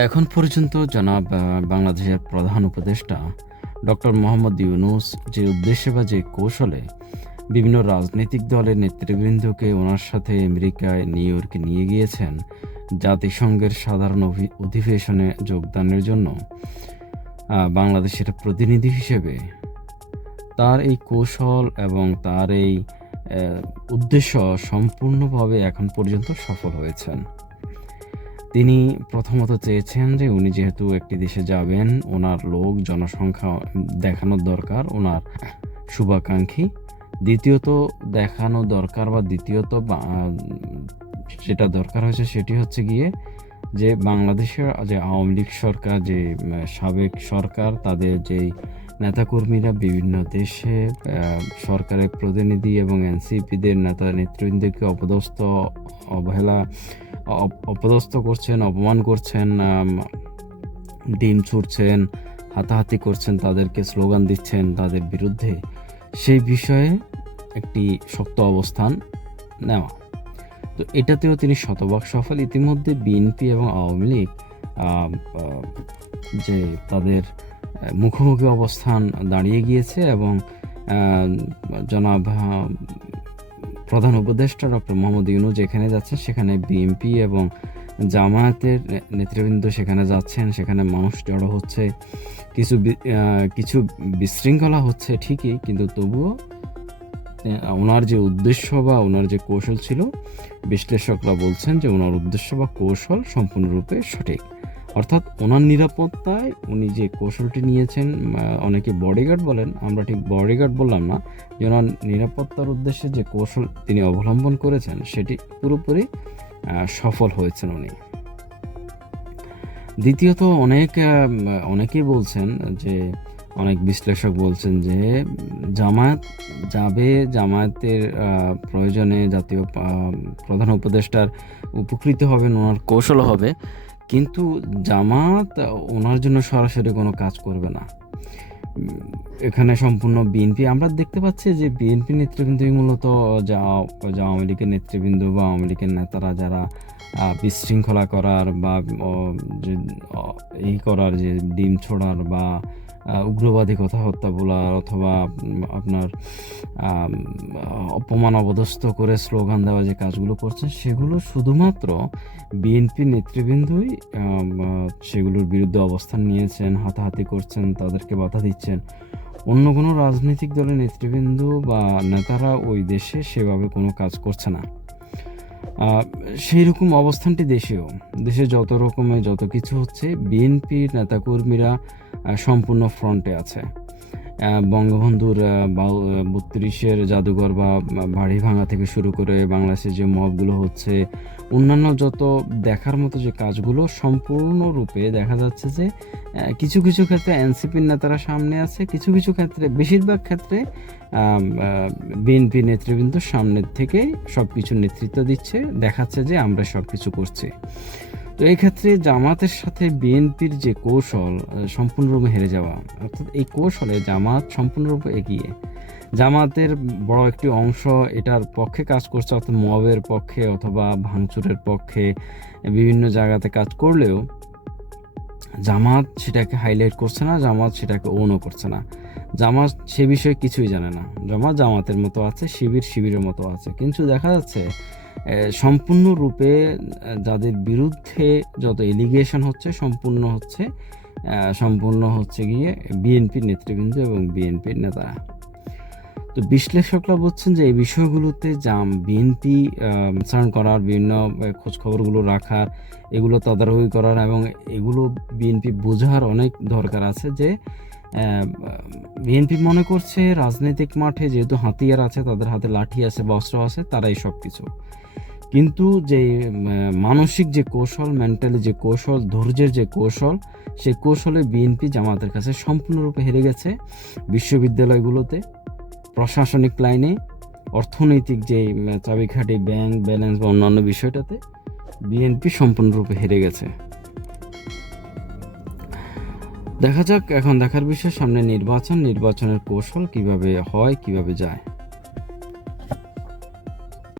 এখন পর্যন্ত জনাব বাংলাদেশের প্রধান উপদেষ্টা ডক্টর মোহাম্মদ ইউনূস যে উদ্দেশ্যে বা যে কৌশলে বিভিন্ন রাজনৈতিক দলের নেতৃবৃন্দকে ওনার সাথে আমেরিকায় নিউ ইয়র্কে নিয়ে গিয়েছেন জাতিসংঘের সাধারণ অধিবেশনে যোগদানের জন্য বাংলাদেশের প্রতিনিধি হিসেবে, তার এই কৌশল এবং তার এই উদ্দেশ্য সম্পূর্ণভাবে এখন পর্যন্ত সফল হয়েছেন। তিনি প্রথমত চেয়েছেন যে উনি যেহেতু একটি দেশে যাবেন, ওনার লোক জনসংখ্যা দেখানোর দরকার, ওনার শুভাকাঙ্ক্ষী। দ্বিতীয়ত দেখানো দরকার বা দ্বিতীয়ত যেটা দরকার হয়েছে সেটি হচ্ছে গিয়ে যে বাংলাদেশের যে আওয়ামী লীগ সরকার, যে সাবেক সরকার, তাদের যেই নেতাকর্মীরা বিভিন্ন দেশে সরকারের প্রতিনিধি এবং এনসিপিদের নেতা নেতৃবৃন্দকে অপদস্থ করছেন, অপমান করছেন, ডিম ছুড়ছেন, হাতাহাতি করছেন, তাদেরকে স্লোগান দিচ্ছেন তাদের বিরুদ্ধে, সেই বিষয়ে একটি শক্ত অবস্থান নেওয়া। তো এটাতেও তিনি শতভাগ সফল। ইতিমধ্যে বিএনপি এবং আওয়ামী লীগ যে তাদের মুখোমুখি অবস্থান দাঁড়িয়ে গিয়েছে এবং জনাব প্রধান উপদেষ্টা ডক্টর মোহাম্মদ ইউনূস যেখানে যাচ্ছেন সেখানে বিএনপি এবং জামায়াতের নেতৃবৃন্দ সেখানে যাচ্ছেন, সেখানে মানুষ জড়ো হচ্ছে, কিছু বিশৃঙ্খলা হচ্ছে ঠিকই, কিন্তু তবুও ওনার যে উদ্দেশ্য বা ওনার যে কৌশল ছিল, বিশ্লেষকরা বলছেন যে ওনার উদ্দেশ্য বা কৌশল সম্পূর্ণরূপে সঠিক। অর্থাৎ ওনার নিরাপত্তায় উনি যে কৌশলটি নিয়েছেন, অনেকে বডিগার্ড বলেন, আমরা ঠিক বডিগার্ড বললাম না, যে ওনার নিরাপত্তার উদ্দেশ্যে যে কৌশল তিনি অবলম্বন করেছেন সেটি পুরোপুরি সফল হয়েছেন উনি। দ্বিতীয়ত অনেকেই বলছেন যে, অনেক বিশ্লেষক বলছেন যে জামায়াত যাবে, জামায়াতের প্রয়োজনে জাতীয় প্রধান উপদেষ্টার উপকৃত হবেন, ওনার কৌশল হবে, কিন্তু জামাত ওনার জন্য সরাসরি কোনো কাজ করবে না। এখানে সম্পূর্ণ বিএনপি আমরা দেখতে পাচ্ছি যে বিএনপি নেতৃবৃন্দ মূলত আওয়ামী লীগের নেতৃবৃন্দ বা আওয়ামী লীগের নেতারা যারা বিশৃঙ্খলা করার বা এই করার, যে ডিম ছোড়ার বা উগ্রবাদী কথাবার্তা বলার অথবা আপনার অপমান অপদস্থ করে স্লোগান দেওয়া যে কাজগুলো করছেন, সেগুলো শুধুমাত্র বিএনপি নেতৃবৃন্দই সেগুলোর বিরুদ্ধে অবস্থান নিয়েছেন, হাতাহাতি করছেন, তাদেরকে বাধা দিচ্ছেন। অন্য কোনো রাজনৈতিক দলের নেতৃবৃন্দ বা নেতারা ওই দেশে সেভাবে কোনো কাজ করছে না। সেই রকম অবস্থানটি দেশে যত রকমের যত কিছু হচ্ছে, বিএনপির নেতাকর্মীরা সম্পূর্ণ ফ্রন্টে আছে। বঙ্গবন্ধুর ৩২-এর জাদুঘর বা বাড়ি ভাঙা থেকে শুরু করে বাংলাদেশে যে মবগুলো হচ্ছে, অন্যান্য যত দেখার মতো যে কাজগুলো, সম্পূর্ণরূপে দেখা যাচ্ছে যে কিছু কিছু ক্ষেত্রে এনসিপির নেতারা সামনে আছে, কিছু কিছু ক্ষেত্রে, বেশিরভাগ ক্ষেত্রে বিএনপি নেতৃবৃন্দ সামনের থেকে সব কিছু নেতৃত্ব দিচ্ছে, দেখাচ্ছে যে আমরা সব কিছু করছি। তো এই ক্ষেত্রে জামাতের সাথে বিএনপির যে কৌশল, সম্পূর্ণরূপে হেরে যাওয়া, অর্থাৎ এই কৌশলে জামাত সম্পূর্ণরূপে এগিয়ে, জামাতের বড় একটি অংশ এটার পক্ষে কাজ করছে, অর্থাৎ মবের পক্ষে অথবা ভাঙচুরের পক্ষে বিভিন্ন জায়গাতে কাজ করলেও জামাত সেটাকে হাইলাইট করছে না, জামাত সেটাকে ওনও করছে না। জামাত সে বিষয়ে কিছুই জানে না, জামাতের মতো আছে, শিবিরের মতো আছে। কিন্তু দেখা যাচ্ছে সম্পূর্ণরূপে যাদের বিরুদ্ধে যত এলিগেশন হচ্ছে সম্পূর্ণ হচ্ছে গিয়ে বিএনপির নেতৃবৃন্দ এবং বিএনপির নেতারা। তো বিশ্লেষকরা বলছেন যে এই বিষয়গুলোতে বিএনপি কনসার্ন করার, বিভিন্ন খোঁজখবরগুলো রাখার, এগুলো তদারকি করার এবং এগুলো বিএনপি বোঝার অনেক দরকার আছে যে বিএনপি মনে করছে রাজনৈতিক মাঠে যেহেতু হাতিয়ার আছে, তাদের হাতে লাঠি আছে বা অস্ত্র আছে, তারাই সব কিছু। কিন্তু যে মানসিক যে কৌশল, মেন্টালি যে কৌশল, ধৈর্যের যে কৌশল, সেই কৌশলে বিএনপি জামাতের কাছে সম্পূর্ণরূপে হেরে গেছে। বিশ্ববিদ্যালয়গুলোতে, প্রশাসনিক লাইনে, অর্থনৈতিক যে চাবিকাঠি, ব্যাংক ব্যালেন্স বা অন্যান্য বিষয়টাতে বিএনপি সম্পূর্ণরূপে হেরে গেছে। দেখা যাক, এখন দেখার বিষয় সামনে নির্বাচনের কৌশল কিভাবে হয়, কিভাবে যায়।